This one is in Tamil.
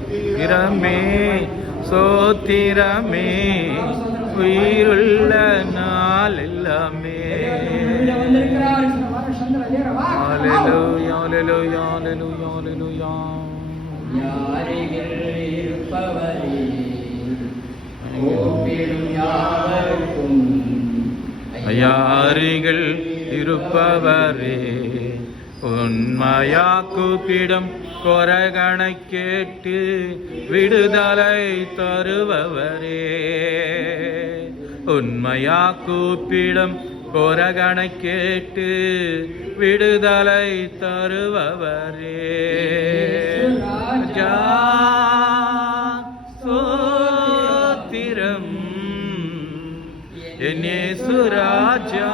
சோத்திரமே சோத்திரமே உயிருள்ள நாள் எல்லாமே. Hallelujah, hallelujah, hallelujah, hallelujah. யாரிகள் இருப்பவரே ஓப்பிடும் யாவர்க்கும் யாரிகள் இருப்பவரே உண்மையா கூப்பிடும் கொரகனை கேட்டு விடுதலை தருபவரே. உண்மையா கூப்பிடும் கொரகனை கேட்டு விடுதலை தருபவரே. ராஜா சோத்திரம் என் இயேசு ராஜா